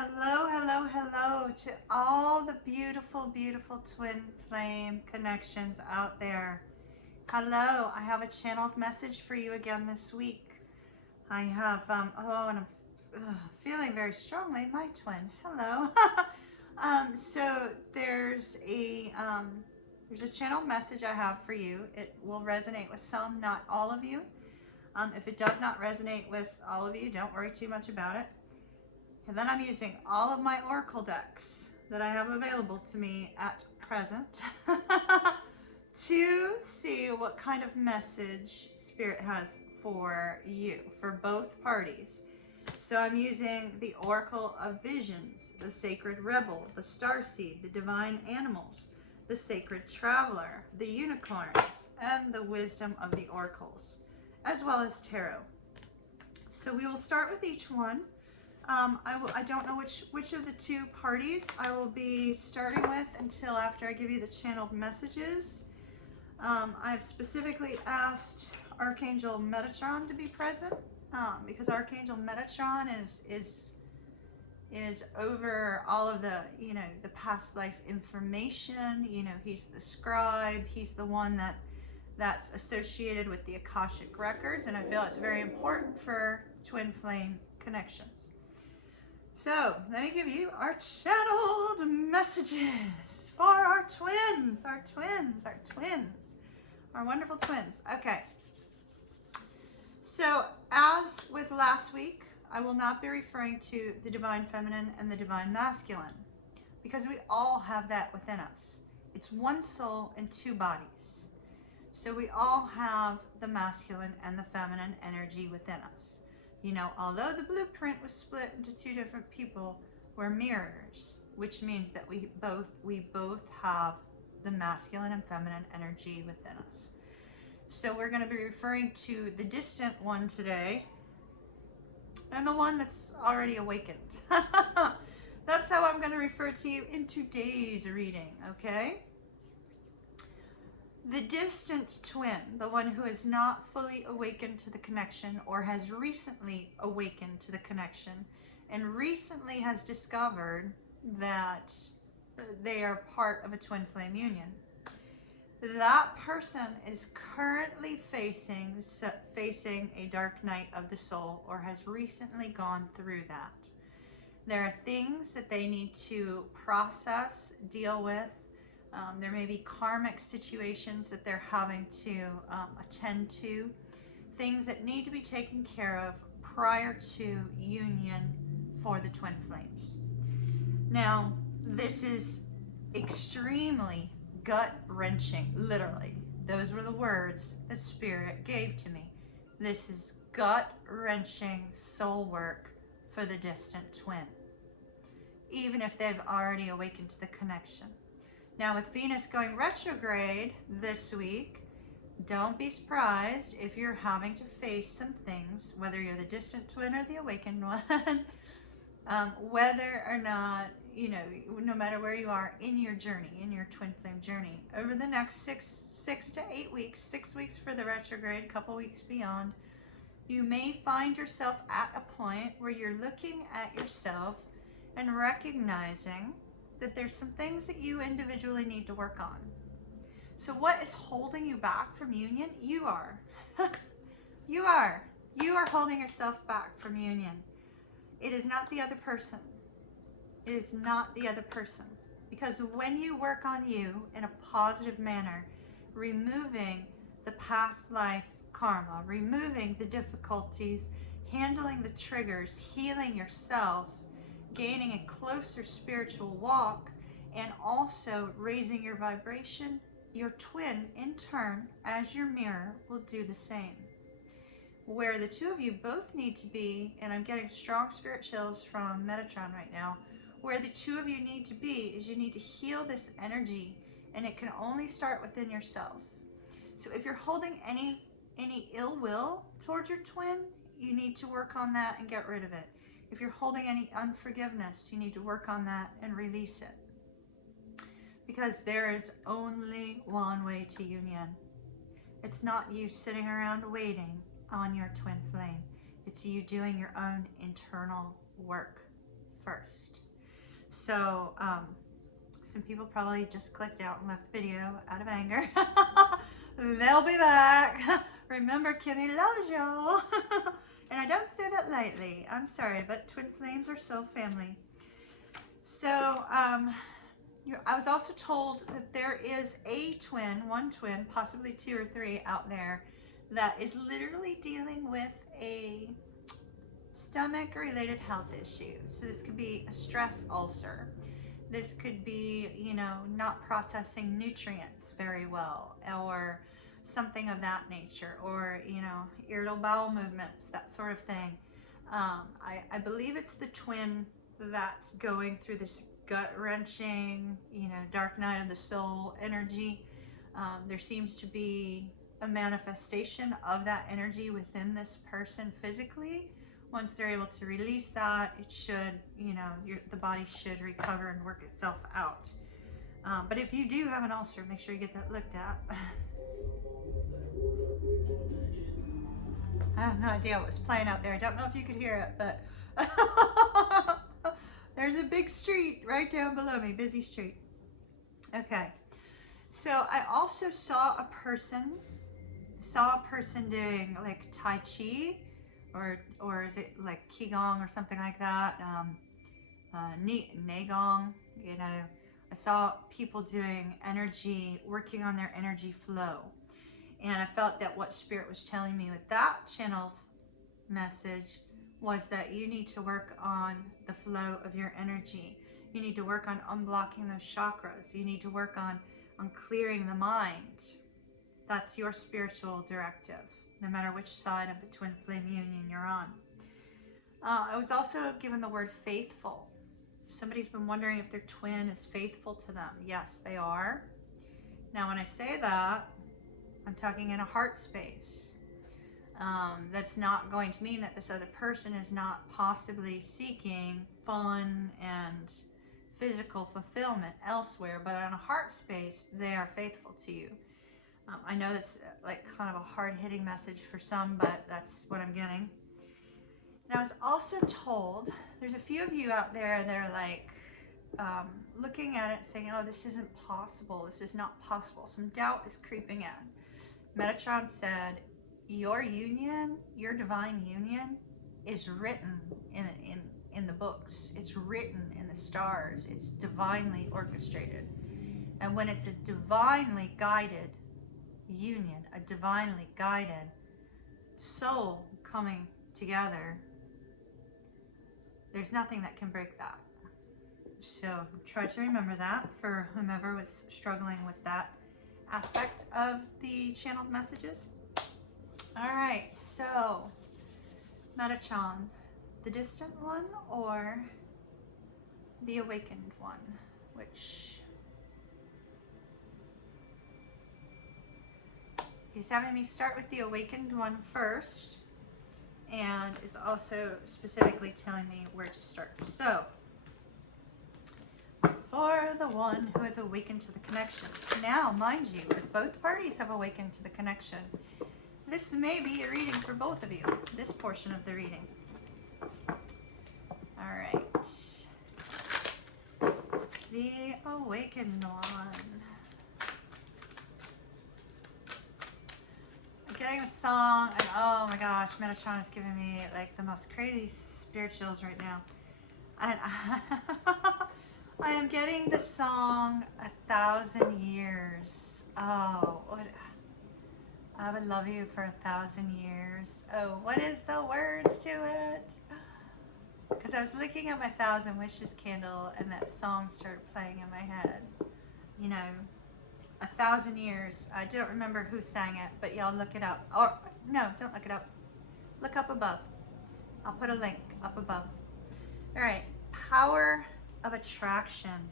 Hello, hello, hello to all the beautiful, beautiful twin flame connections out there. Hello, I have a channeled message for you again this week. I have, and I'm feeling very strongly, my twin. Hello. So there's a channeled message I have for you. It will resonate with some, not all of you. If it does not resonate with all of you, don't worry too much about it. And then I'm using all of my oracle decks that I have available to me at present to see what kind of message Spirit has for you, for both parties. So I'm using the Oracle of Visions, the Sacred Rebel, the Starseed, the Divine Animals, the Sacred Traveler, the Unicorns, and the Wisdom of the Oracles, as well as Tarot. So we will start with each one. I don't know which of the two parties I will be starting with until after I give you the channeled messages. I've specifically asked Archangel Metatron to be present because Archangel Metatron is over all of the, the past life information. He's the scribe. He's the one that's associated with the Akashic records, and I feel it's very important for twin flame connections. So let me give you our channeled messages for our twins, our wonderful twins. Okay. So as with last week, I will not be referring to the divine feminine and the divine masculine because we all have that within us. It's one soul and two bodies. So we all have the masculine and the feminine energy within us. Although the blueprint was split into two different people, we're mirrors, which means that we both have the masculine and feminine energy within us. So we're going to be referring to the distant one today and the one that's already awakened. That's how I'm going to refer to you in today's reading, okay? The distant twin, the one who is not fully awakened to the connection or has recently awakened to the connection and recently has discovered that they are part of a twin flame union. That person is currently facing a dark night of the soul or has recently gone through that. There are things that they need to process, deal with. There may be karmic situations that they're having to attend to, things that need to be taken care of prior to union for the twin flames. Now, this is extremely gut-wrenching, literally. Those were the words that Spirit gave to me. This is gut-wrenching soul work for the distant twin, even if they've already awakened to the connection. Now, with Venus going retrograde this week, don't be surprised if you're having to face some things, whether you're the distant twin or the awakened one, whether or not, no matter where you are in your journey, in your twin flame journey, over the next 6 to 8 weeks, 6 weeks for the retrograde, a couple weeks beyond, you may find yourself at a point where you're looking at yourself and recognizing that there's some things that you individually need to work on. So what is holding you back from union? You are. You are holding yourself back from union. It is not the other person. It is not the other person. Because when you work on you in a positive manner, removing the past life karma, removing the difficulties, handling the triggers, healing yourself, gaining a closer spiritual walk, and also raising your vibration, your twin in turn, as your mirror, will do the same. Where the two of you both need to be, and I'm getting strong spirit chills from Metatron right now, where the two of you need to be is you need to heal this energy, and it can only start within yourself. So if you're holding any ill will towards your twin, you need to work on that and get rid of it. If you're holding any unforgiveness, you need to work on that and release it. Because there is only one way to union. It's not you sitting around waiting on your twin flame. It's you doing your own internal work 1st. So some people probably just clicked out and left the video out of anger. They'll be back. Remember, Kimmy loves y'all. And I don't say that lightly. I'm sorry, but twin flames are so family. So I was also told that there is a twin, one twin, possibly 2 or 3 out there that is literally dealing with a stomach related health issue. So this could be a stress ulcer. This could be, you know, not processing nutrients very well, or something of that nature, or, you know, irritable bowel movements, that sort of thing. I believe it's the twin that's going through this gut-wrenching, you know, dark night of the soul energy. There seems to be a manifestation of that energy within this person physically. Once they're able to release that, it should, you know, the body should recover and work itself out. But if you do have an ulcer, make sure you get that looked at. I have no idea what was playing out there. I don't know if you could hear it, but there's a big street right down below me, busy street. Okay, so I also saw a person doing like Tai Chi, or is it like Qigong or something like that, Neigong, you know. I saw people doing energy, working on their energy flow. And I felt that what Spirit was telling me with that channeled message was that you need to work on the flow of your energy. You need to work on unblocking those chakras. You need to work on clearing the mind. That's your spiritual directive, no matter which side of the twin flame union you're on. I was also given the word faithful. Somebody's been wondering if their twin is faithful to them. Yes, they are. Now, when I say that, I'm talking in a heart space. That's not going to mean that this other person is not possibly seeking fun and physical fulfillment elsewhere, but in a heart space, they are faithful to you. I know that's like kind of a hard-hitting message for some, but that's what I'm getting. And I was also told, there's a few of you out there that are like looking at it saying, oh, this isn't possible. This is not possible. Some doubt is creeping in. Metatron said, your union, your divine union is written in the books. It's written in the stars. It's divinely orchestrated. And when it's a divinely guided union, a divinely guided soul coming together, there's nothing that can break that. So try to remember that for whomever was struggling with that aspect of the channeled messages. All right, so Metatron, the distant one or the awakened one? Which? He's having me start with the awakened one first, and is also specifically telling me where to start. So, for the one who has awakened to the connection. Now, mind you, if both parties have awakened to the connection, this may be a reading for both of you, this portion of the reading. All right. The awakened one. I'm getting the song, and oh my gosh, Metatron is giving me like the most crazy spirituals right now. And I am getting the song 1,000 Years. Oh, what? I would love you for 1,000 years. Oh, what is the words to it? Because I was looking at my 1,000 Wishes candle and that song started playing in my head. You know, 1,000 years. I don't remember who sang it, but y'all look it up. Or, no, don't look it up. Look up above. I'll put a link up above. All right, power of attraction.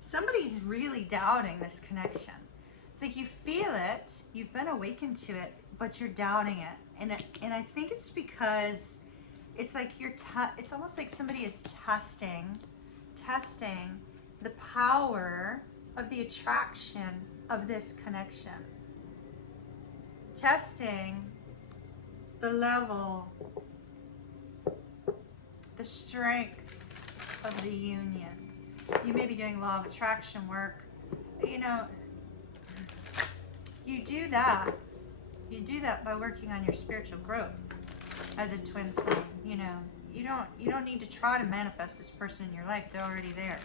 Somebody's really doubting this connection. It's like you feel it, you've been awakened to it, but you're doubting it. And I think it's because it's like it's almost like somebody is testing the power of the attraction of this connection. Testing the level, the strength of the union. You may be doing law of attraction work. You know, you do that. You do that by working on your spiritual growth as a twin flame. You know, you don't need to try to manifest this person in your life. They're already there.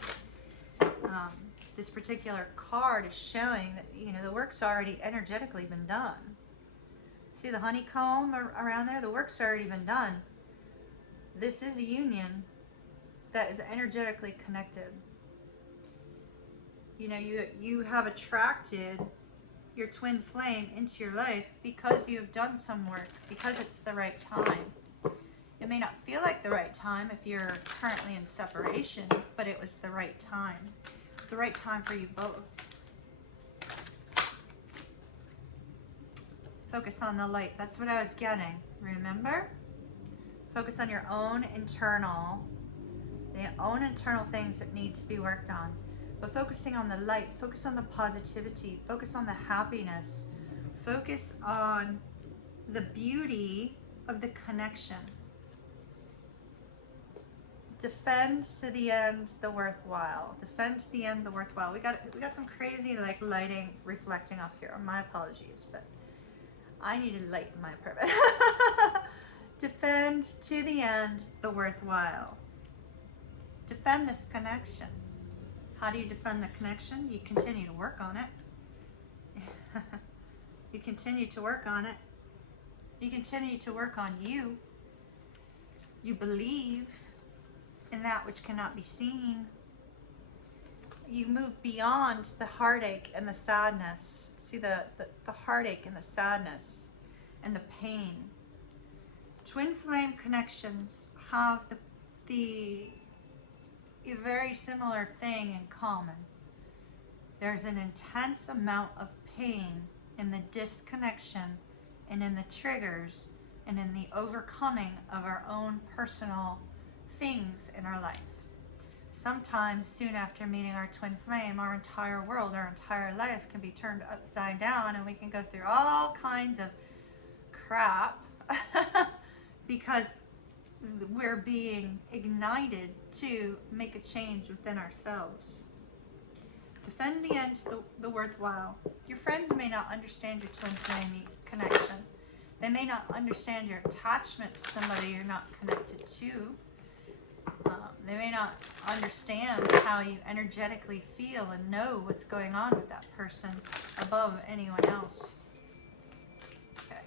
This particular card is showing that, you know, the work's already energetically been done. See the honeycomb around there? The work's already been done. This is a union that is energetically connected. You know, you have attracted your twin flame into your life because you have done some work, because it's the right time. It may not feel like the right time if you're currently in separation, but it was the right time. It's the right time for you both. Focus on the light. That's what I was getting. Remember? Focus on your own internal things that need to be worked on. But focusing on the light, focus on the positivity, focus on the happiness, focus on the beauty of the connection. Defend to the end the worthwhile. Defend to the end the worthwhile. We got some crazy like lighting reflecting off here. My apologies, but I needed light in my apartment. Defend to the end the worthwhile. Defend this connection. How do you defend the connection? You continue to work on it. You continue to work on it. You continue to work on you. You believe in that which cannot be seen. You move beyond the heartache and the sadness. See the heartache and the sadness and the pain. Twin flame connections have a very similar thing in common. There's an intense amount of pain in the disconnection and in the triggers and in the overcoming of our own personal things in our life. Sometimes soon after meeting our twin flame, our entire world, our entire life can be turned upside down and we can go through all kinds of crap because we're being ignited to make a change within ourselves. Defend the end the worthwhile. Your friends may not understand your twin flame connection. They may not understand your attachment to somebody you're not connected to. They may not understand how you energetically feel and know what's going on with that person above anyone else. Okay.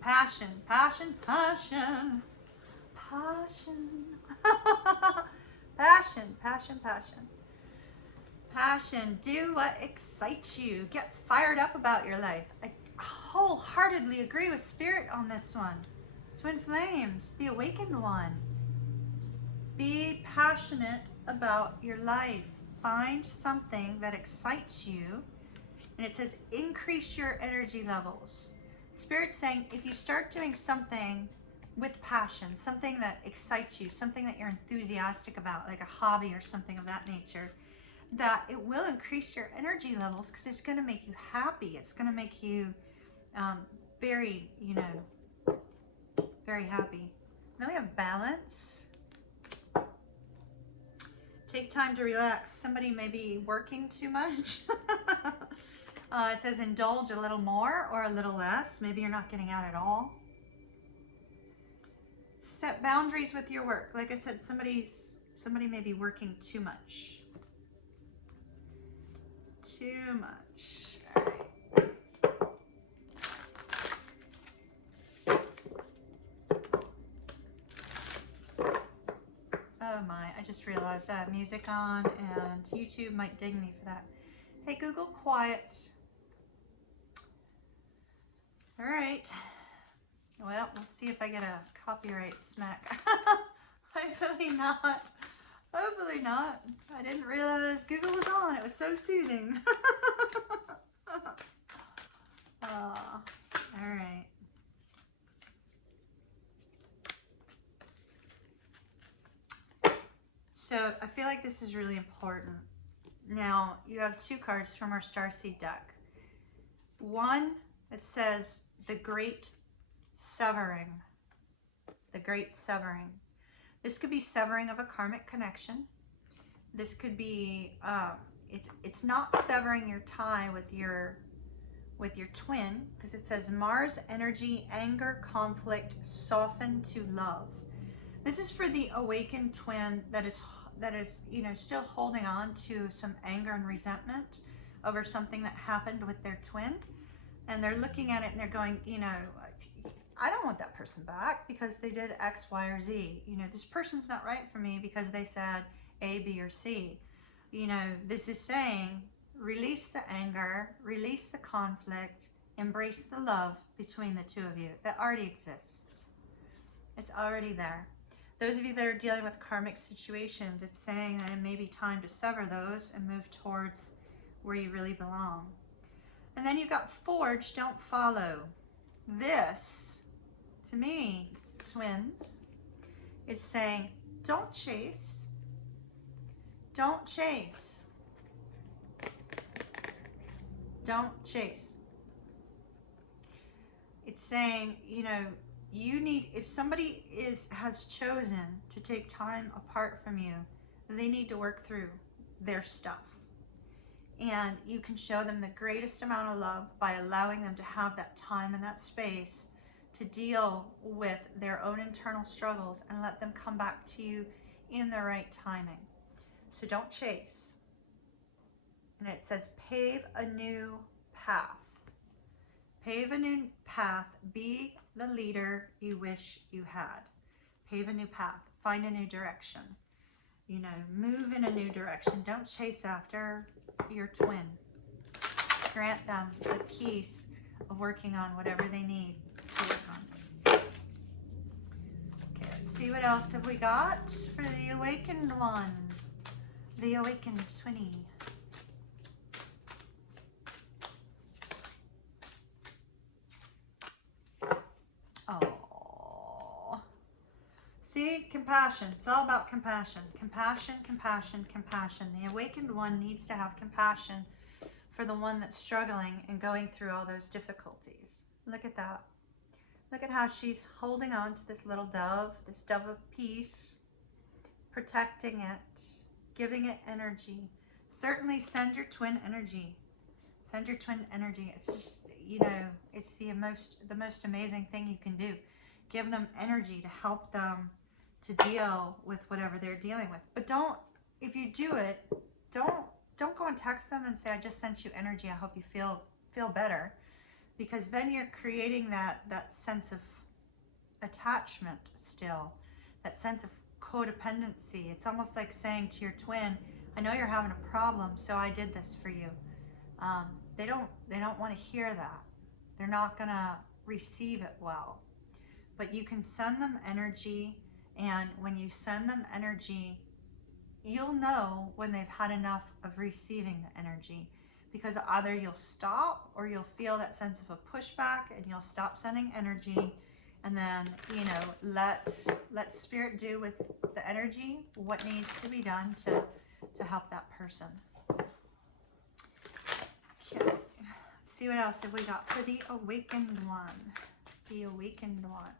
Passion, passion, passion, passion, passion, passion, passion. Passion, do what excites you. Get fired up about your life. I wholeheartedly agree with Spirit on this one. Twin flames, the awakened one. Be passionate about your life. Find something that excites you. And it says increase your energy levels. Spirit's saying if you start doing something with passion, something that excites you, something that you're enthusiastic about, like a hobby or something of that nature, that it will increase your energy levels because it's going to make you happy. It's going to make you very, you know, very happy. Then we have balance. Take time to relax. Somebody may be working too much. It says indulge a little more or a little less. Maybe you're not getting out at all. Set boundaries with your work. Like I said, somebody may be working too much. Too much. All right. Oh my, I just realized I have music on and YouTube might ding me for that. Hey Google, quiet. All right. Well, we'll see if I get a copyright smack. Hopefully not. Hopefully not. I didn't realize Google was on. It was so soothing. All right. So I feel like this is really important. Now, you have two cards from our Starseed deck. One that says the Great Severing. the great severing. This could be severing of a karmic connection. This could be, it's not severing your tie with your twin, because it says Mars energy, anger, conflict, soften to love. This is for the awakened twin that is, you know, still holding on to some anger and resentment over something that happened with their twin. And they're looking at it and they're going, you know, I don't want that person back because they did X, Y, or Z. You know, this person's not right for me because they said A, B, or C. You know, this is saying release the anger, release the conflict, embrace the love between the two of you that already exists. It's already there. Those of you that are dealing with karmic situations, it's saying that it may be time to sever those and move towards where you really belong. And then you've got forge, don't follow. This, to me, twins, is saying don't chase. Don't chase. Don't chase. It's saying, you know, you need, if somebody has chosen to take time apart from you, they need to work through their stuff. And you can show them the greatest amount of love by allowing them to have that time and that space to deal with their own internal struggles and let them come back to you in the right timing. So don't chase. And it says pave a new path. Pave a new path. Be the leader you wish you had. Pave a new path. Find a new direction. You know, move in a new direction. Don't chase after your twin. Grant them the peace of working on whatever they need to work on. Okay, let's see what else have we got for the awakened one. The awakened twinny. Oh. See, compassion. It's all about compassion. Compassion, compassion, compassion. The awakened one needs to have compassion for the one that's struggling and going through all those difficulties. Look at that. Look at how she's holding on to this little dove, this dove of peace, protecting it, giving it energy. Certainly send your twin energy. Send your twin energy. It's just, you know, it's the most amazing thing you can do. Give them energy to help them to deal with whatever they're dealing with. But don't, if you do it, don't go and text them and say, I just sent you energy, I hope you feel better. Because then you're creating that sense of attachment still, that sense of codependency. It's almost like saying to your twin, I know you're having a problem, so I did this for you. They don't want to hear that. They're not gonna receive it well. But you can send them energy, and when you send them energy, you'll know when they've had enough of receiving the energy, because either you'll stop or you'll feel that sense of a pushback and you'll stop sending energy, and then, you know, let spirit do with the energy what needs to be done to help that person. Okay, let's see what else have we got for the awakened one. The awakened one.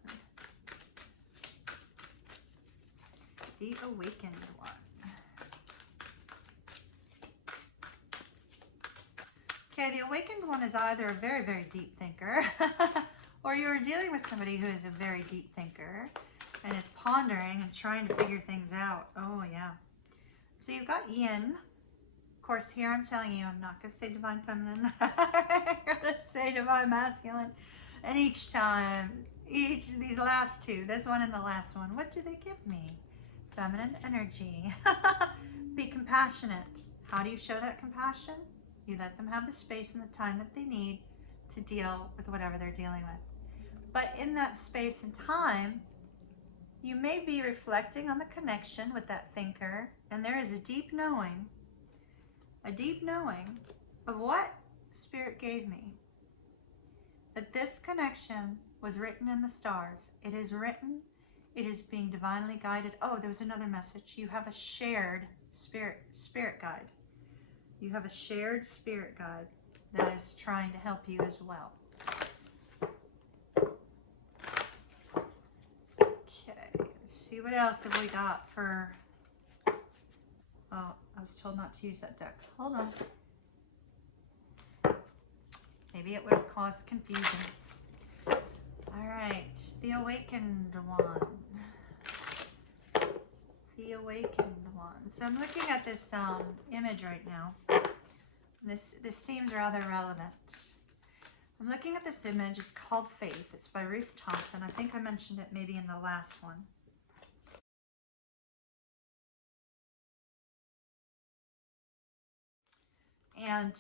The awakened one. Okay, the awakened one is either a very, very deep thinker or you're dealing with somebody who is a very deep thinker and is pondering and trying to figure things out. Oh, yeah. So you've got yin. Of course, here I'm telling you, I'm not going to say divine feminine. I'm going to say divine masculine. And each time, these last two, this one and the last one, what do they give me? Feminine energy. Be compassionate. How do you show that compassion? You let them have the space and the time that they need to deal with whatever they're dealing with. But in that space and time, you may be reflecting on the connection with that thinker, and there is a deep knowing of what Spirit gave me. That this connection was written in the stars. It is written. It is being divinely guided. Oh, there was another message. You have a shared spirit guide. You have a shared spirit guide that is trying to help you as well. Okay. see what else have we got for... Oh, I was told not to use that deck. Hold on. Maybe it would have caused confusion. All right, the Awakened One. The Awakened One. So I'm looking at this image right now. This seems rather relevant. I'm looking at this image. It's called Faith. It's by Ruth Thompson. I think I mentioned it maybe in the last one. And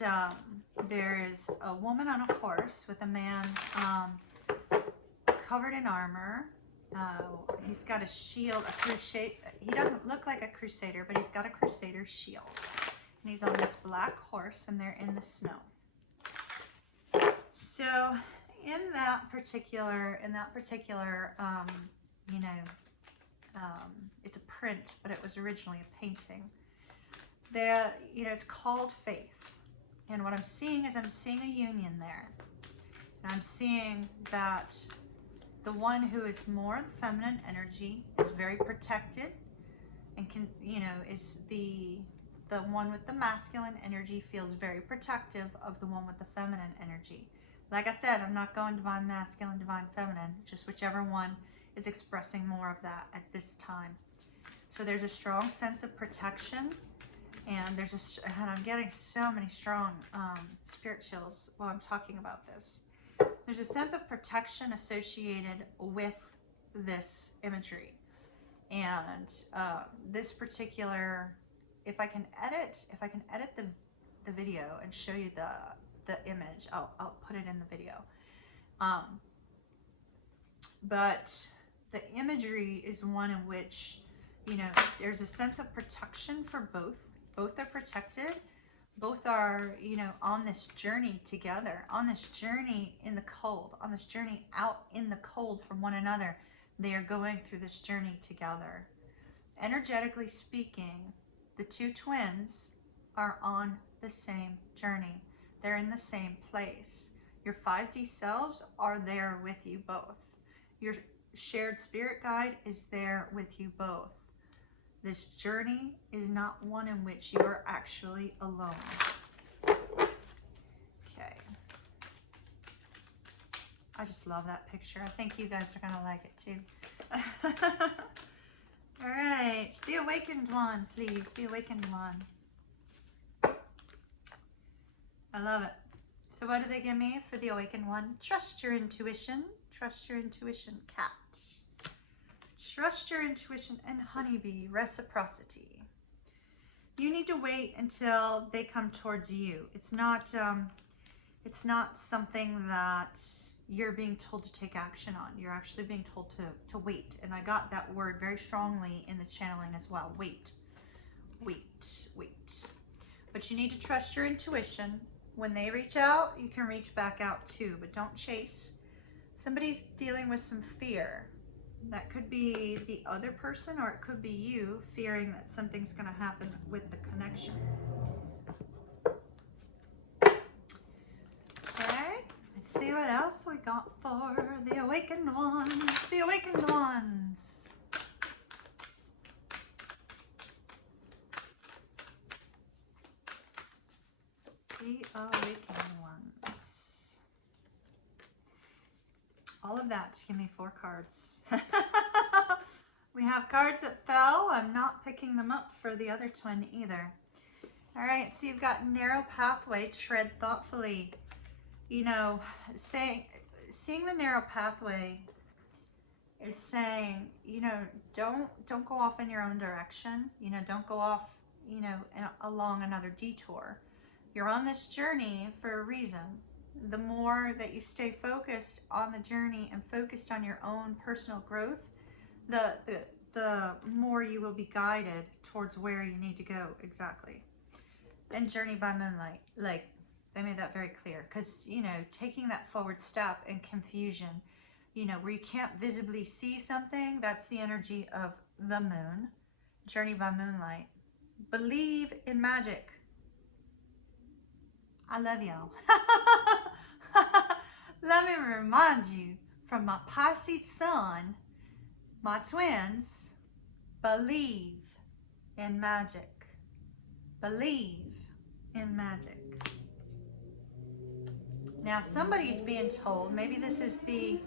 there is a woman on a horse with a man covered in armor. He's got a shield, a crusade. He doesn't look like a crusader, but he's got a crusader shield. And he's on this black horse, and they're in the snow. So in that particular, you know, it's a print, but it was originally a painting. There, you know, it's called Faith. And what I'm seeing is I'm seeing a union there. And I'm seeing that the one who is more feminine energy is very protected and can, you know, is the one with the masculine energy feels very protective of the one with the feminine energy. Like I said, I'm not going divine masculine, divine feminine, just whichever one is expressing more of that at this time. So there's a strong sense of protection, and and I'm getting so many strong spirit chills while I'm talking about this. There's a sense of protection associated with this imagery. And this particular, if I can edit the video and show you the image, I'll put it in the video. But the imagery is one in which, you know, there's a sense of protection for both. Both are protected. Both are, you know, on this journey together, on this journey in the cold, on this journey out in the cold from one another. They are going through this journey together. Energetically speaking, the two twins are on the same journey. They're in the same place. Your 5D selves are there with you both. Your shared spirit guide is there with you both. This journey is not one in which you are actually alone. Okay. I just love that picture. I think you guys are going to like it too. All right. The Awakened One, please. The Awakened One. I love it. So what do they give me for the Awakened One? Trust your intuition. Trust your intuition, cat. Trust your intuition, and honeybee, reciprocity. You need to wait until they come towards you. It's not something that you're being told to take action on. You're actually being told to wait. And I got that word very strongly in the channeling as well. Wait, wait, wait. But you need to trust your intuition. When they reach out, you can reach back out too, but don't chase. Somebody's dealing with some fear. That could be the other person, or it could be you fearing that something's going to happen with the connection. Okay, let's see what else we got for the Awakened Ones. The Awakened Ones. The Awakened Ones. All of that to give me 4 cards. We have cards that fell. I'm not picking them up for the other twin either. All right, so you've got narrow pathway, tread thoughtfully. You know, seeing the narrow pathway is saying, you know, don't go off in your own direction. You know, don't go off, you know, along another detour. You're on this journey for a reason. The more that you stay focused on the journey and focused on your own personal growth, the more you will be guided towards where you need to go exactly. And Journey by Moonlight, like they made that very clear, because, you know, taking that forward step in confusion, you know, where you can't visibly see something, that's the energy of the moon. Journey by Moonlight. Believe in magic. I love y'all. Let me remind you, from my Pisces Sun, my twins, Believe in magic. Believe in magic. Now somebody's being told, maybe this is the,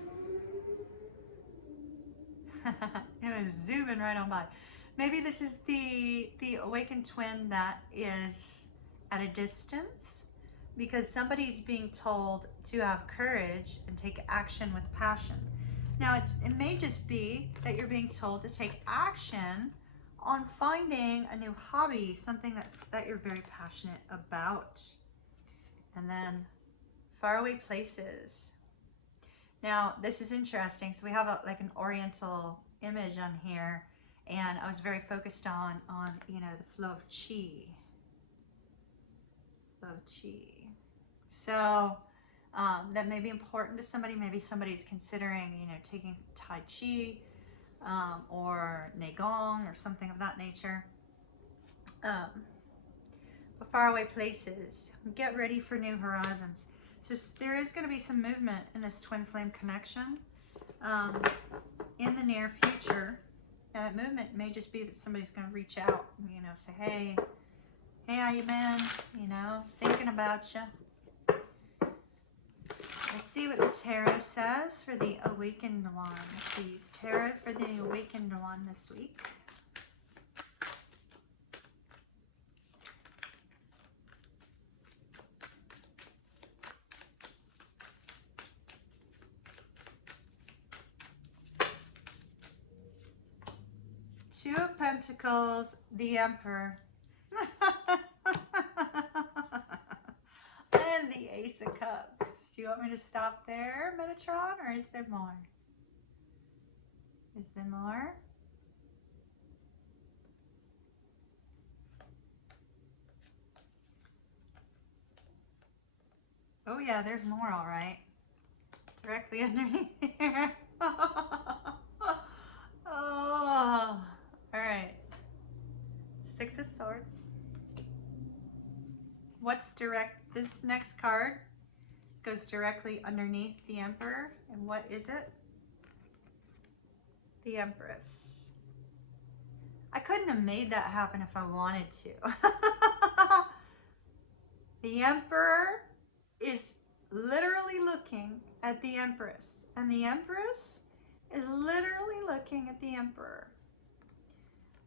it was zooming right on by. Maybe this is the awakened twin that is at a distance, because somebody's being told to have courage and take action with passion. Now it may just be that you're being told to take action on finding a new hobby, something that you're very passionate about. And then faraway places. Now this is interesting. So we have like an oriental image on here, and I was very focused on you know, the flow of chi. Flow of chi. So that may be important to somebody. Maybe somebody's considering, you know, taking Tai Chi or Neigong or something of that nature. But faraway places. Get ready for new horizons. So there is going to be some movement in this twin flame connection in the near future. And that movement may just be that somebody's going to reach out and, you know, say, hey, how you been? You know, thinking about you. Let's see what the tarot says for the awakened one. Please, tarot for the awakened one this week. Two of Pentacles, the Emperor. And the Ace of Cups. Do you want me to stop there, Metatron, or is there more? Is there more? Oh yeah, there's more, all right. Directly underneath here. Oh, all right. Six of Swords. What's direct? This next card goes directly underneath the Emperor. And what is it? The Empress. I couldn't have made that happen if I wanted to. The Emperor is literally looking at the Empress, and the Empress is literally looking at the Emperor.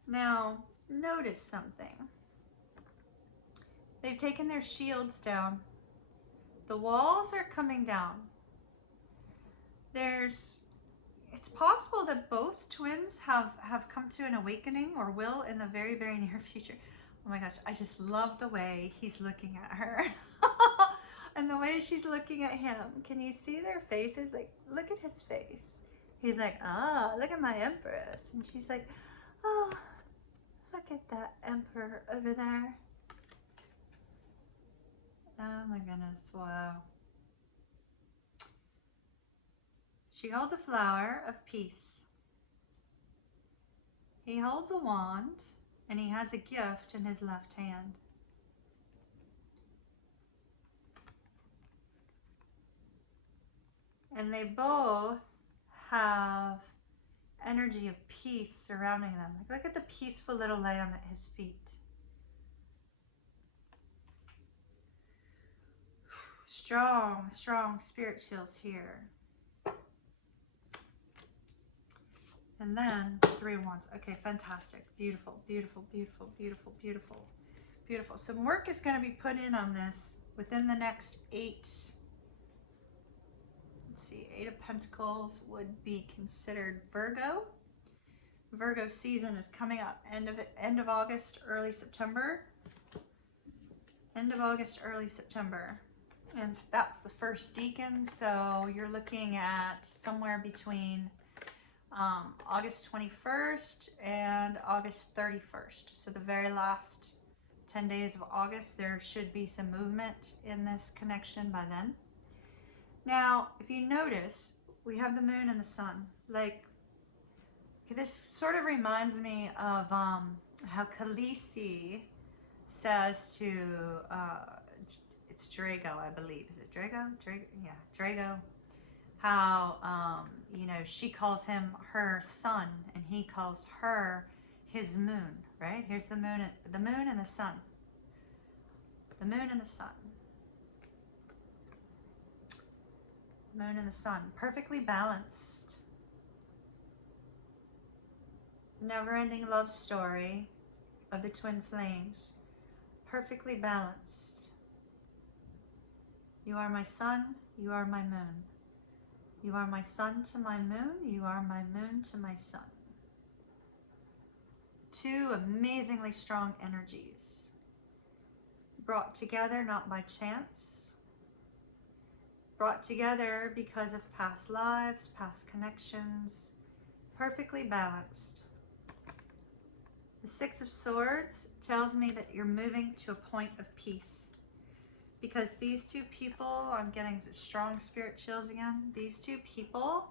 Now, notice something. They've taken their shields down. The walls are coming down. It's possible that both twins have come to an awakening, or will in the very, very near future. Oh my gosh, I just love the way he's looking at her. And the way she's looking at him. Can you see their faces? Like, look at his face. He's like, ah, look at my Empress. And she's like, oh, look at that Emperor over there. Oh my goodness, wow. She holds a flower of peace. He holds a wand, and he has a gift in his left hand. And they both have energy of peace surrounding them. Like, look at the peaceful little lamb at his feet. Strong, strong spirit chills here. And then 3 of Wands. Okay, fantastic. Beautiful, beautiful, beautiful, beautiful, beautiful, beautiful. Some work is going to be put in on this within the next 8. Let's see, 8 of Pentacles would be considered Virgo. Virgo season is coming up. End of August, early September. End of August, early September. And that's the first decan, so you're looking at somewhere between August 21st and August 31st. So the very last 10 days of August, there should be some movement in this connection by then. Now, if you notice, we have the moon and the sun. Like, this sort of reminds me of how Khaleesi says to it's Drago, I believe. Is it Drago? Yeah, Drago. How, you know, she calls him her son, and he calls her his moon, right? Here's the moon and the sun. The moon and the sun. Moon and the sun, perfectly balanced. Never-ending love story of the twin flames, perfectly balanced. You are my sun, you are my moon. You are my sun to my moon, you are my moon to my sun. Two amazingly strong energies, brought together not by chance, brought together because of past lives, past connections, perfectly balanced. The Six of Swords tells me that you're moving to a point of peace, because these two people, I'm getting strong spirit chills again. These two people,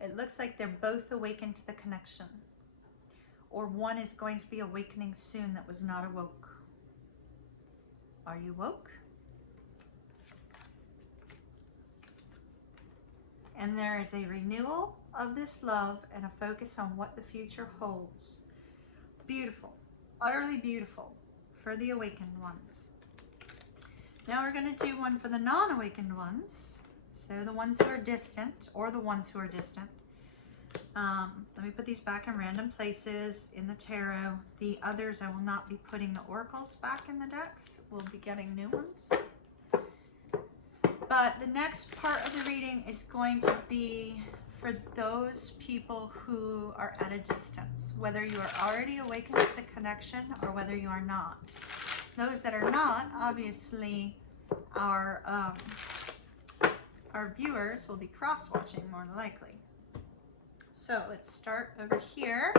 it looks like they're both awakened to the connection, or one is going to be awakening soon that was not awoke. Are you woke? And there is a renewal of this love and a focus on what the future holds. Beautiful, utterly beautiful for the awakened ones. Now we're going to do one for the non-awakened ones. So the ones who are distant, or the ones who are distant. Let me put these back in random places in the tarot. The others, I will not be putting the oracles back in the decks. We'll be getting new ones. But the next part of the reading is going to be for those people who are at a distance, whether you are already awakened to the connection or whether you are not. Those that are not, obviously, our viewers will be cross-watching more than likely. So let's start over here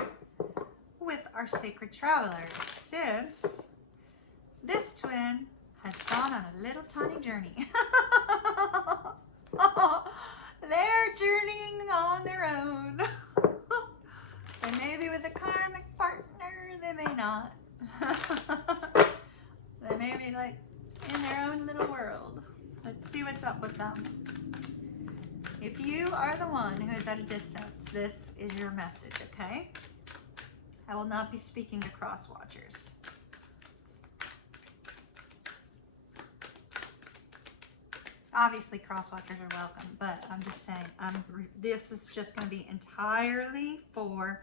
with our sacred travelers, since this twin has gone on a little tiny journey. They're journeying on their own. They may be with a karmic partner, they may not. They may be like in their own little world. Let's see what's up with them. If you are the one who is at a distance, this is your message, okay? I will not be speaking to cross-watchers. Obviously, cross-watchers are welcome, but I'm just saying, this is just going to be entirely for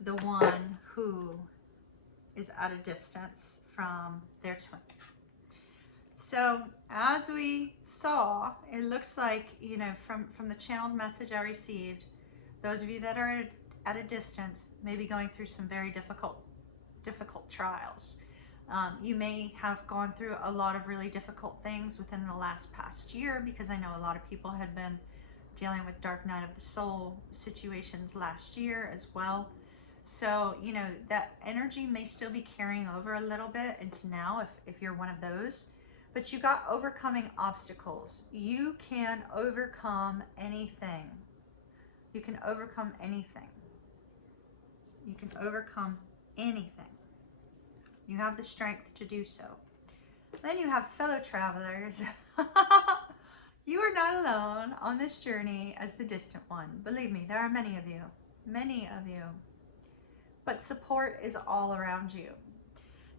the one who is at a distance from their twin. So as we saw, it looks like, you know, from the channeled message I received, those of you that are at a distance may be going through some very difficult trials. You may have gone through a lot of really difficult things within the past year, because I know a lot of people had been dealing with dark night of the soul situations last year as well. So, you know, that energy may still be carrying over a little bit into now if you're one of those. But you got overcoming obstacles. You can overcome anything. You can overcome anything. You can overcome anything. You have the strength to do so. Then you have fellow travelers. You are not alone on this journey as the distant one. Believe me, there are many of you. Many of you. But support is all around you.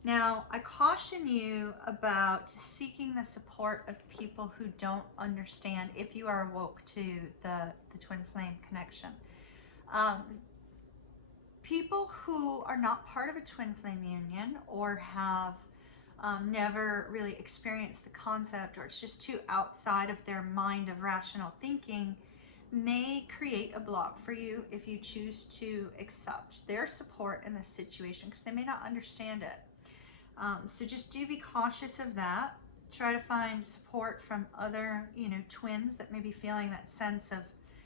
Now, I caution you about seeking the support of people who don't understand if you are awoke to the twin flame connection. People who are not part of a twin flame union, or have never really experienced the concept, or it's just too outside of their mind of rational thinking, may create a block for you if you choose to accept their support in this situation, because they may not understand it. So just do be cautious of that. Try to find support from other, you know, twins that may be feeling that sense of,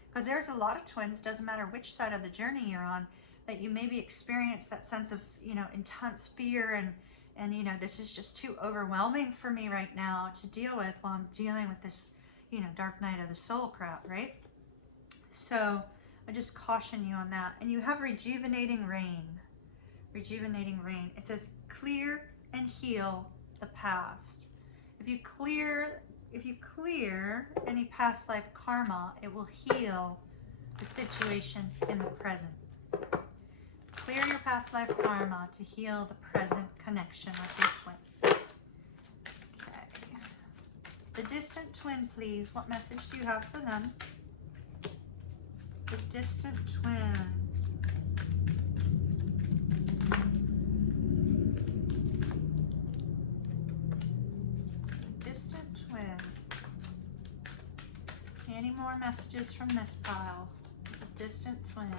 because there's a lot of twins, doesn't matter which side of the journey you're on, that you maybe experience that sense of, you know, intense fear and you know, this is just too overwhelming for me right now to deal with while I'm dealing with this, you know, dark night of the soul crap, right? So I just caution you on that. And you have rejuvenating rain. Rejuvenating rain. It says clear and heal the past. If you clear any past life karma, it will heal the situation in the present. Clear clear your past life karma to heal the present connection with your twin. Okay. The distant twin, please. What message do you have for them? The distant twin. Distant twin. Any more messages from this pile? The distant twin.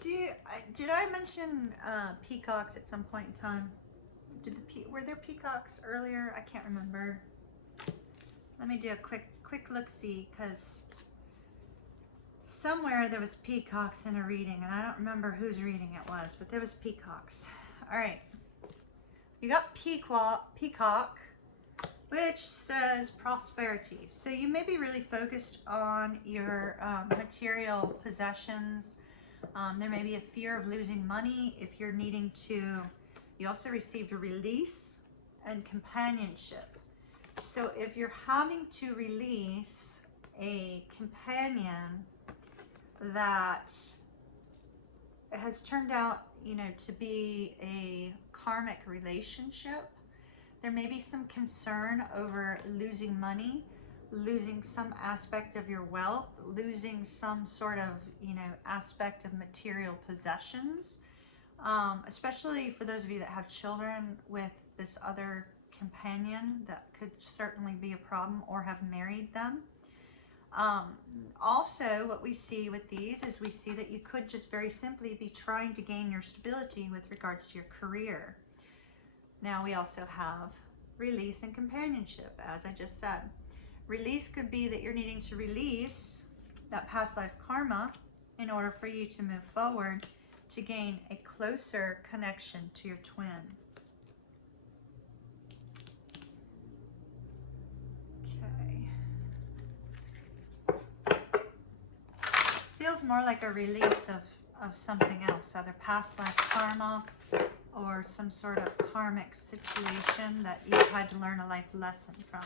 Okay. Did I mention peacocks at some point in time? Were there peacocks earlier? I can't remember. Let me do a quick look-see, because somewhere there was peacocks in a reading, and I don't remember whose reading it was, but there was peacocks. All right. You got peacock, which says prosperity. So you may be really focused on your material possessions. There may be a fear of losing money if you're needing to. You also received a release and companionship. So if you're having to release a companion that has turned out, you know, to be a karmic relationship, there may be some concern over losing money, losing some aspect of your wealth, losing some sort of, you know, aspect of material possessions, especially for those of you that have children with this other companion. That could certainly be a problem, or have married them. Also, what we see with these is we see that you could just very simply be trying to gain your stability with regards to your career. Now we also have release and companionship, as I just said. Release could be that you're needing to release that past life karma in order for you to move forward to gain a closer connection to your twin. Feels more like a release of something else, either past life karma or some sort of karmic situation that you've had to learn a life lesson from.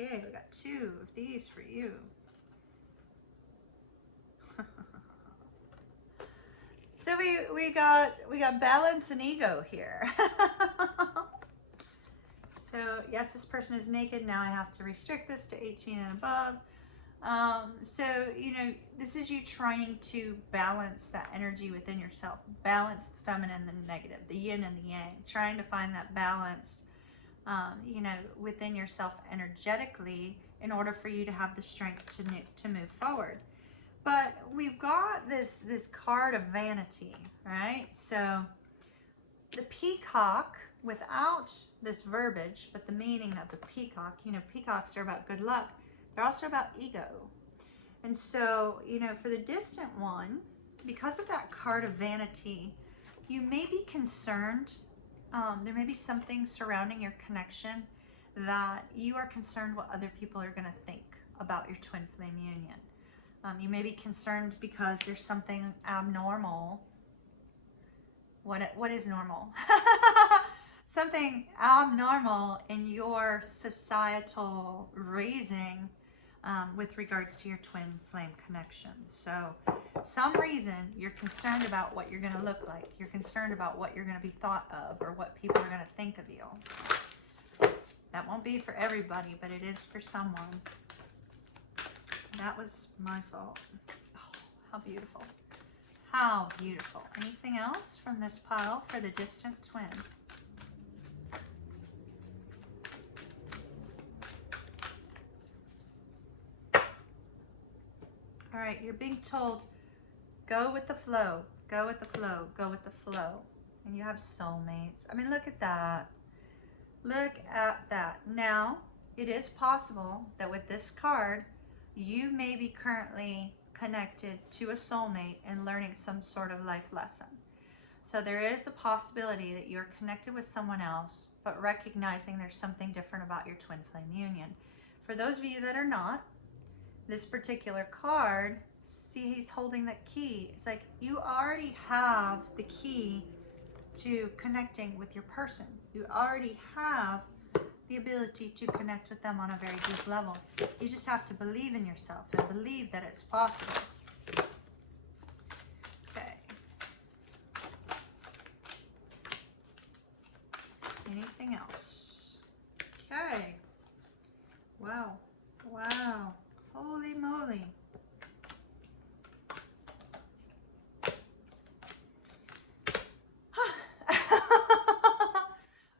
Okay, we got 2 of these for you. So we got balance and ego here. So yes, this person is naked. Now I have to restrict this to 18 and above. So, you know, this is you trying to balance that energy within yourself, balance the feminine and the negative, the yin and the yang, trying to find that balance, you know, within yourself energetically in order for you to have the strength to move forward. But we've got this card of vanity, right? So the peacock, without this verbiage, but the meaning of the peacock, you know, peacocks are about good luck. They're also about ego. And so, you know, for the distant one, because of that card of vanity, you may be concerned. There may be something surrounding your connection that you are concerned what other people are going to think about your twin flame union. You may be concerned because there's something abnormal. What is normal? Something abnormal in your societal raising with regards to your twin flame connection. So some reason you're concerned about what you're going to look like. You're concerned about what you're going to be thought of or what people are going to think of you. That won't be for everybody, but it is for someone. That was my fault. Oh, how beautiful. How beautiful. Anything else from this pile for the distant twin? All right, you're being told, go with the flow, go with the flow, go with the flow. And you have soulmates. I mean, look at that. Look at that. Now, it is possible that with this card, you may be currently connected to a soulmate and learning some sort of life lesson. So there is a possibility that you're connected with someone else, but recognizing there's something different about your twin flame union. For those of you that are not, this particular card, see, he's holding that key. It's like you already have the key to connecting with your person. You already have the ability to connect with them on a very deep level. You just have to believe in yourself and believe that it's possible. Okay. Anything else? Okay. Wow. Wow. Holy moly.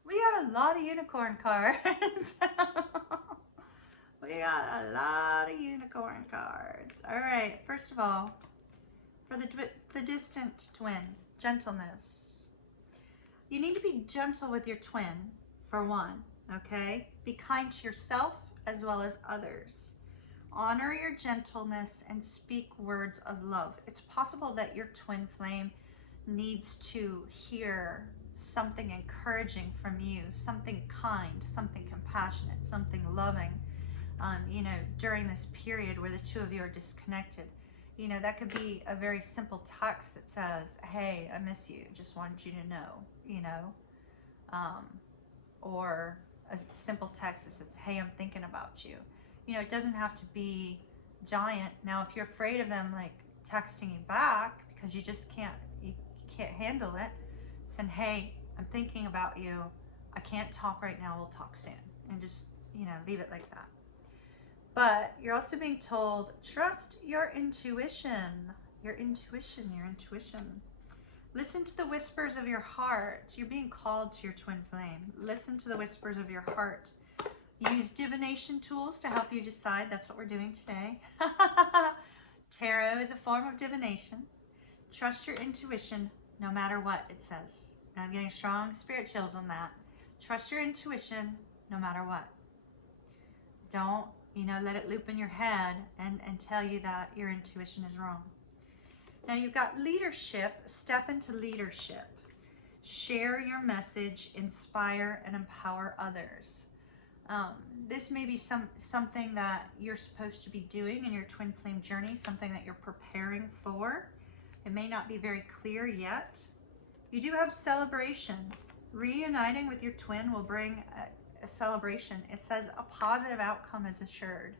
We got a lot of unicorn cards. We got a lot of unicorn cards. All right, first of all, for the distant twin, gentleness. You need to be gentle with your twin, for one, okay? Be kind to yourself as well as others. Honor your gentleness and speak words of love. It's possible that your twin flame needs to hear something encouraging from you, something kind, something compassionate, something loving, you know, during this period where the two of you are disconnected. You know, that could be a very simple text that says, hey, I miss you, just wanted you to know, you know, or a simple text that says, hey, I'm thinking about you. You know, it doesn't have to be giant. Now, if you're afraid of them like texting you back because you just can't handle it, saying, hey, I'm thinking about you, I can't talk right now, we'll talk soon, and just, you know, leave it like that. But you're also being told, trust your intuition. Your intuition, your intuition. Listen to the whispers of your heart. You're being called to your twin flame. Listen to the whispers of your heart. Use divination tools to help you decide. That's what we're doing today. Tarot is a form of divination. Trust your intuition no matter what it says. And I'm getting strong spirit chills on that. Trust your intuition no matter what. Don't, you know, let it loop in your head and tell you that your intuition is wrong. Now you've got leadership. Step into leadership. Share your message, inspire and empower others. This may be something that you're supposed to be doing in your twin flame journey, something that you're preparing for. It may not be very clear yet. You do have celebration. Reuniting with your twin will bring a celebration. It says a positive outcome is assured.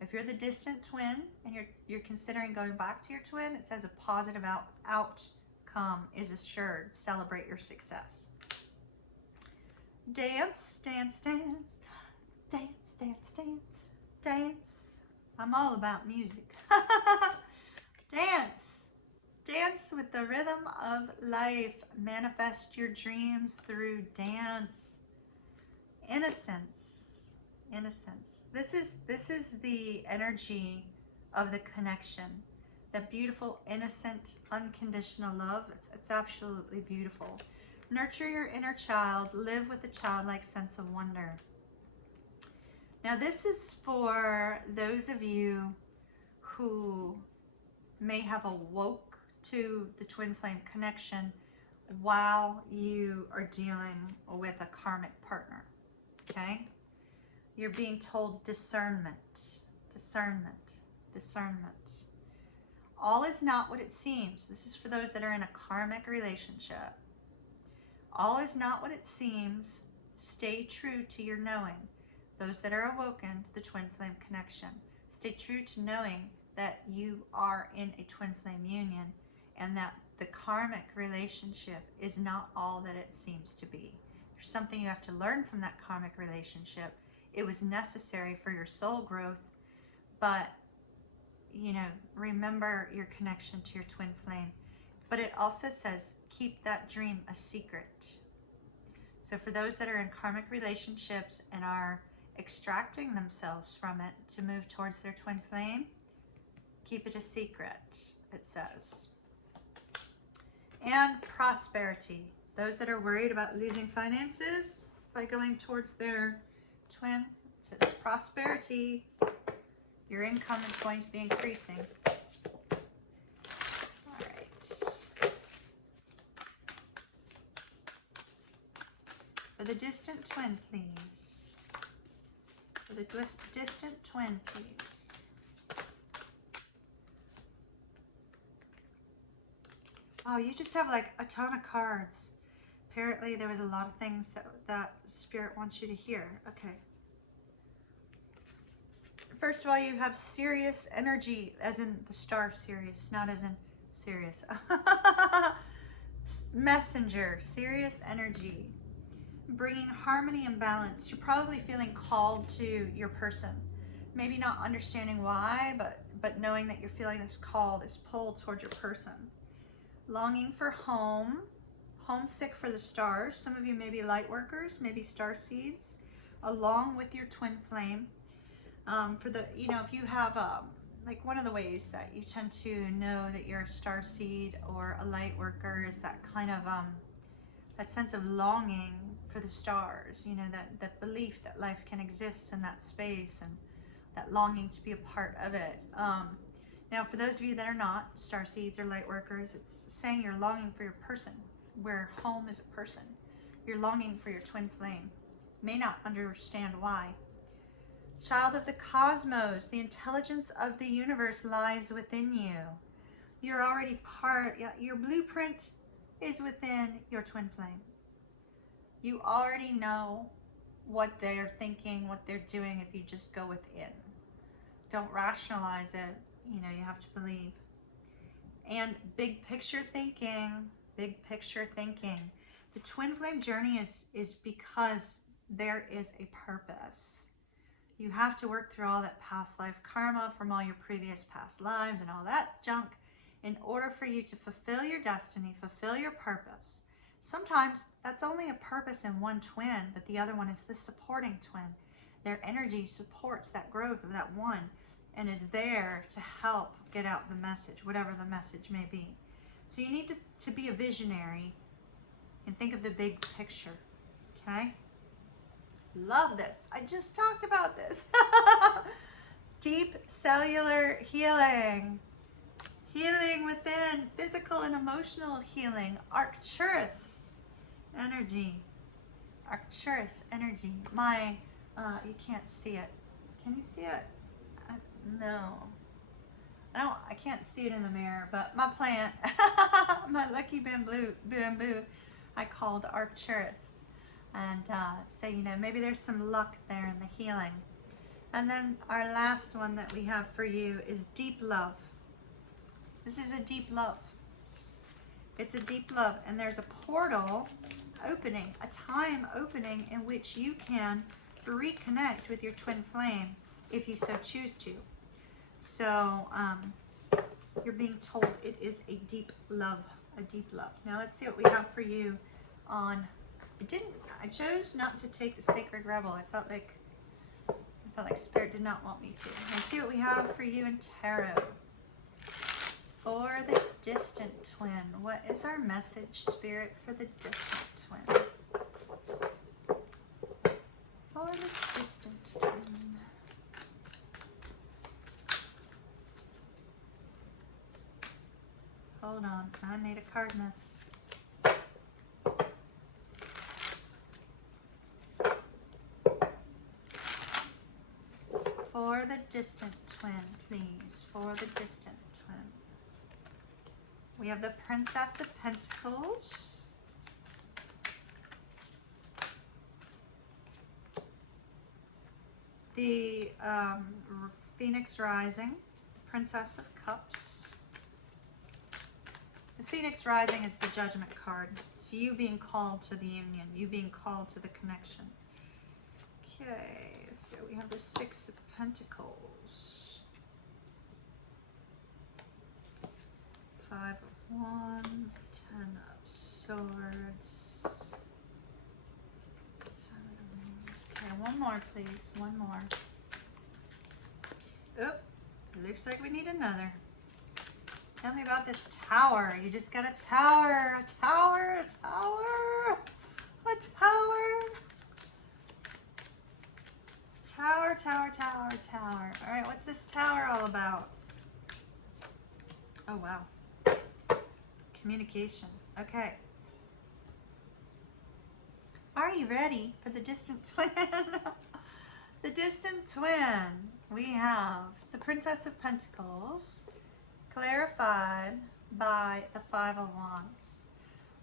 If you're the distant twin and you're considering going back to your twin, it says a positive outcome is assured. Celebrate your success. Dance, dance, dance, dance, dance, dance, dance. I'm all about music. Dance. Dance with the rhythm of life. Manifest your dreams through dance. Innocence. Innocence. This is the energy of the connection. That beautiful, innocent, unconditional love. It's absolutely beautiful. Nurture your inner child. Live with a childlike sense of wonder. Now this is for those of you who may have awoke to the twin flame connection while you are dealing with a karmic partner. Okay? You're being told discernment, discernment, discernment. All is not what it seems. This is for those that are in a karmic relationship. All is not what it seems. Stay true to your knowing. Those that are awoken to the twin flame connection. Stay true to knowing that you are in a twin flame union and that the karmic relationship is not all that it seems to be. There's something you have to learn from that karmic relationship. It was necessary for your soul growth, but, you know, remember your connection to your twin flame. But it also says, keep that dream a secret. So for those that are in karmic relationships and are extracting themselves from it to move towards their twin flame, keep it a secret, it says. And prosperity. Those that are worried about losing finances by going towards their twin, it says prosperity. Your income is going to be increasing. All right. For the distant twin, please. For the distant twin, please. Oh, you just have like a ton of cards. apparently there was a lot of things that Spirit wants you to hear. Okay. First of all, you have Sirius energy, as in the star Sirius, not as in Sirius. Messenger, Sirius energy, bringing harmony and balance. You're probably feeling called to your person. Maybe not understanding why, but knowing that you're feeling this call, this pull toward your person. Longing for home, homesick for the stars. Some of you may be light workers, maybe star seeds, along with your twin flame. For the, you know, if you have like one of the ways that you tend to know that you're a star seed or a light worker is that kind of that sense of longing for the stars, you know, that belief that life can exist in that space and that longing to be a part of it. Now, for those of you that are not star seeds or light workers, it's saying you're longing for your person, where home is a person. You're longing for your twin flame. May not understand why. Child of the cosmos, the intelligence of the universe lies within you. You're already part, your blueprint is within your twin flame. You already know what they're thinking, what they're doing if you just go within. Don't rationalize it, you know, you have to believe. And big picture thinking, big picture thinking. The twin flame journey is because there is a purpose. You have to work through all that past life karma from all your previous past lives and all that junk in order for you to fulfill your destiny, fulfill your purpose. Sometimes that's only a purpose in one twin, but the other one is the supporting twin. Their energy supports that growth of that one and is there to help get out the message, whatever the message may be. So you need to be a visionary and think of the big picture, okay? Love this. I just talked about this. Deep cellular healing. Healing within. Physical and emotional healing. Arcturus energy. Arcturus energy. My, you can't see it. Can you see it? No. I can't see it in the mirror, but my plant, my lucky bamboo, I called Arcturus. And so, you know, maybe there's some luck there in the healing. And then our last one that we have for you is deep love. This is a deep love. It's a deep love. And there's a portal opening, a time opening in which you can reconnect with your twin flame if you so choose to. So you're being told it is a deep love, a deep love. Now let's see what we have for you on, I chose not to take the Sacred Rebel. I felt like Spirit did not want me to. Let's see what we have for you in Tarot. For the distant twin, what is our message, Spirit, for the distant twin? For the distant twin. Hold on, I made a card miss. For the distant twin, please. For the distant twin. We have the Princess of Pentacles. The Phoenix Rising. The Princess of Cups. The Phoenix Rising is the Judgment card. It's you being called to the union. You being called to the connection. Okay, so we have the Six of Pentacles. Five of Wands. 10 of Swords. 7 of Wands. Okay, one more, please. One more. Oh, looks like we need another. Tell me about this tower. You just got a tower, a tower, a tower, a tower. Tower, tower, tower, tower. All right, what's this tower all about? Oh, wow. Communication. Okay. Are you ready for the distant twin? The distant twin. We have the Princess of Pentacles, clarified by the Five of Wands.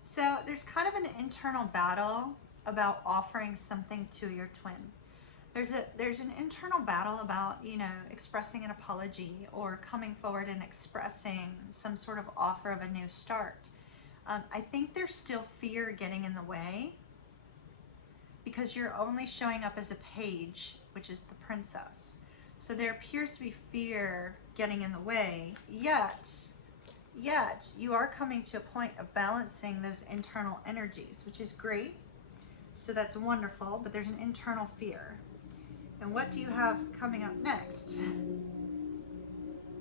So there's kind of an internal battle about offering something to your twin. There's an internal battle about, you know, expressing an apology or coming forward and expressing some sort of offer of a new start. I think there's still fear getting in the way because you're only showing up as a page, which is the princess. So there appears to be fear getting in the way, yet you are coming to a point of balancing those internal energies, which is great. So that's wonderful, but there's an internal fear. And what do you have coming up next?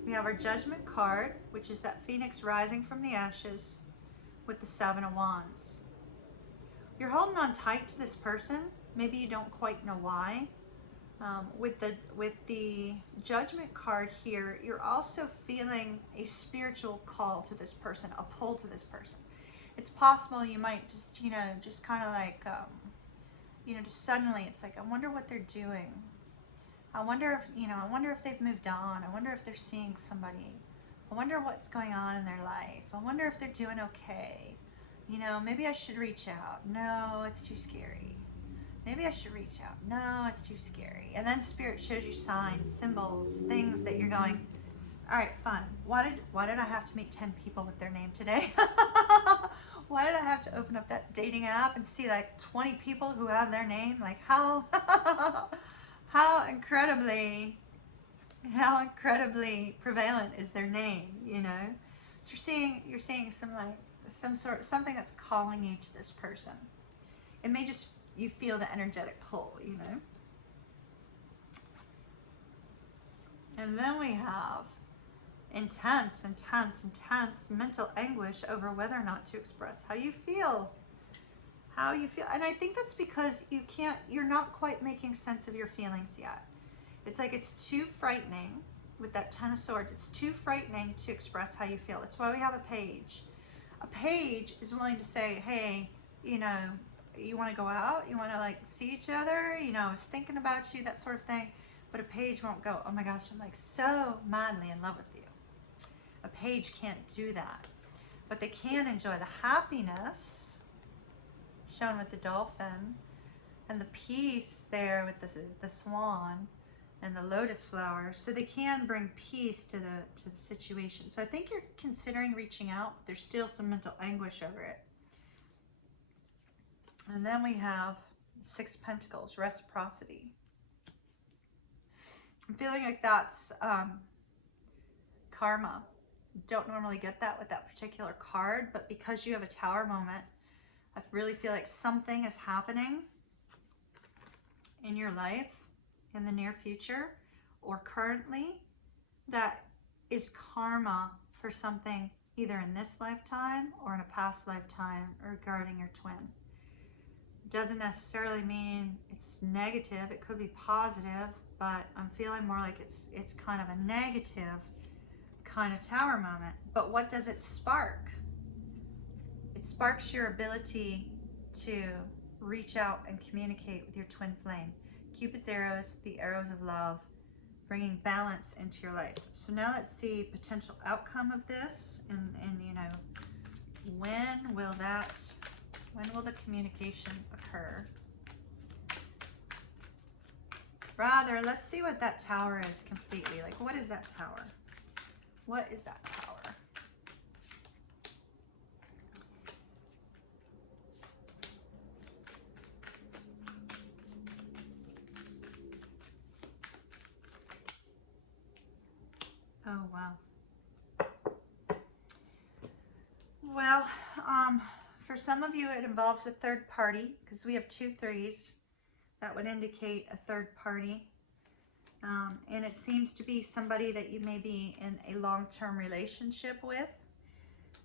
We have our Judgment card, which is that phoenix rising from the ashes with the 7 of Wands. You're holding on tight to this person. Maybe you don't quite know why. With the Judgment card here, you're also feeling a spiritual call to this person, a pull to this person. It's possible you might just, you know, just kind of like, you know, just suddenly it's like, I wonder what they're doing. I wonder if, you know, I wonder if they've moved on. I wonder if they're seeing somebody. I wonder what's going on in their life. I wonder if they're doing okay. You know, maybe I should reach out. No, it's too scary. Maybe I should reach out. No, it's too scary. And then Spirit shows you signs, symbols, things that you're going, all right, fun. Why did I have to meet 10 people with their name today? Why did I have to open up that dating app and see like 20 people who have their name? Like how incredibly prevalent is their name, you know? So you're seeing something that's calling you to this person. It may just, you feel the energetic pull, you know? And then we have intense mental anguish over whether or not to express how you feel. And I think that's because you're not quite making sense of your feelings yet. It's like it's too frightening with that 10 of Swords. It's too frightening to express how you feel. It's why we have a page. A page is willing to say, hey, you know, you want to go out? You want to like see each other? You know, I was thinking about you, that sort of thing. But a page won't go, oh my gosh, I'm like so madly in love with you. A page can't do that. But they can enjoy the happiness shown with the dolphin and the peace there with the swan and the lotus flowers. So they can bring peace to the situation. So I think you're considering reaching out, but there's still some mental anguish over it. And then we have 6 of Pentacles, reciprocity. I'm feeling like that's karma. Don't normally get that with that particular card, but because you have a Tower moment, I really feel like something is happening in your life in the near future or currently that is karma for something either in this lifetime or in a past lifetime regarding your twin. Doesn't necessarily mean it's negative. It could be positive, but I'm feeling more like it's kind of a negative kind of Tower moment. But what does it spark? It sparks your ability to reach out and communicate with your twin flame. Cupid's arrows, the arrows of love, bringing balance into your life. So now let's see potential outcome of this, and you know, when will the communication occur? Rather, let's see what that Tower is completely. Like, what is that Tower? What is that Tower? Oh, wow. Well, for some of you, it involves a third party because we have 2 3s. That would indicate a third party. And it seems to be somebody that you may be in a long-term relationship with.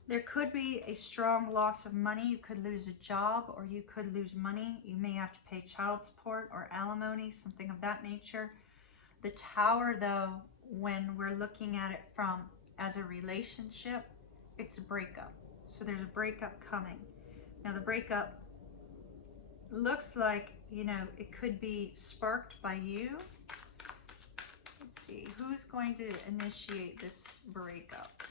There could be a strong loss of money. You could lose a job or you could lose money. You may have to pay child support or alimony, something of that nature. The Tower, though, when we're looking at it from as a relationship, it's a breakup. So there's a breakup coming. Now the breakup looks like, you know, it could be sparked by you. Let's see, who's going to initiate this breakup?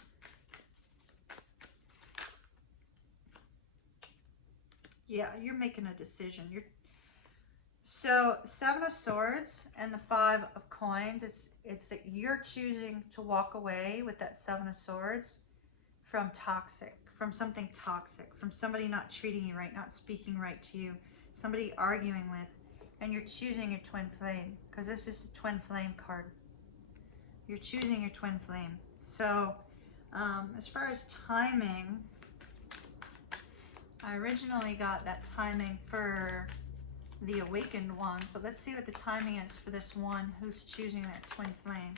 Yeah, you're making a decision. So 7 of Swords and the 5 of Coins, it's that you're choosing to walk away with that 7 of Swords from something toxic, from somebody not treating you right, not speaking right to you, somebody arguing with, and you're choosing your twin flame, because this is the twin flame card. You're choosing your twin flame. So as far as timing, I originally got that timing for the awakened ones, but let's see what the timing is for this one who's choosing that twin flame.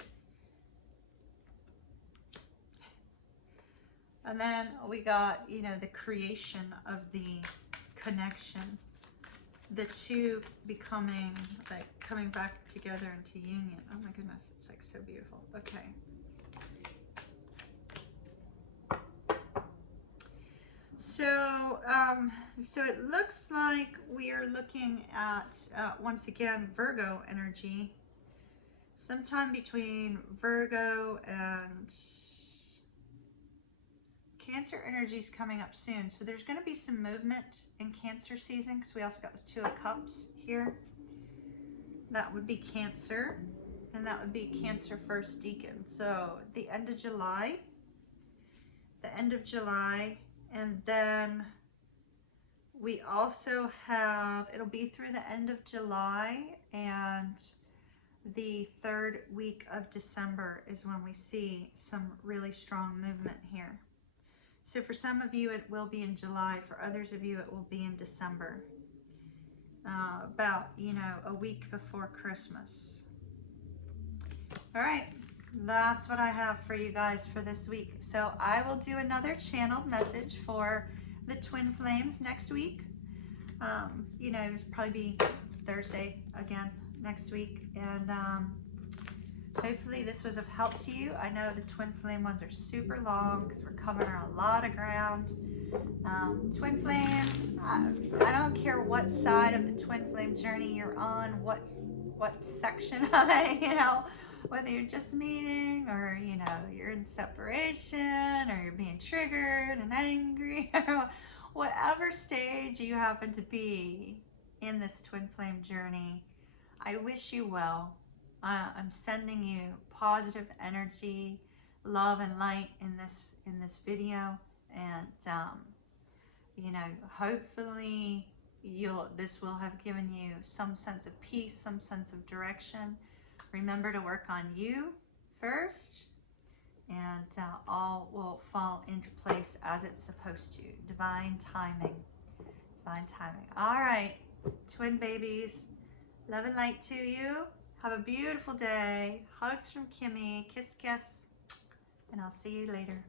And then we got, you know, the creation of the connection, the two becoming, like, coming back together into union. Oh my goodness, it's like so beautiful. Okay. So, so it looks like we are looking at, once again, Virgo energy, sometime between Virgo and Cancer energy is coming up soon. So there's going to be some movement in Cancer season, because we also got the 2 of Cups here. That would be Cancer, and that would be Cancer first decan. So the end of July, and then we also have, it'll be through the end of July, and the 3rd week of December is when we see some really strong movement here. So for some of you, it will be in July. For others of you, it will be in December. About, you know, a week before Christmas. All right, that's what I have for you guys for this week. So I will do another channeled message for the twin flames next week. You know, it'll probably be Thursday again next week. And hopefully this was of help to you. I know the twin flame ones are super long because we're covering a lot of ground. Twin flames, I don't care what side of the twin flame journey you're on, what section of it, you know, whether you're just meeting, or, you know, you're in separation, or you're being triggered and angry, or whatever stage you happen to be in this twin flame journey, I wish you well. I'm sending you positive energy, love and light in this video, and you know, hopefully this will have given you some sense of peace, some sense of direction. Remember to work on you first, and all will fall into place as it's supposed to. Divine timing. Divine timing. All right, twin babies, love and light to you. Have a beautiful day. Hugs from Kimmy. Kiss, kiss. And I'll see you later.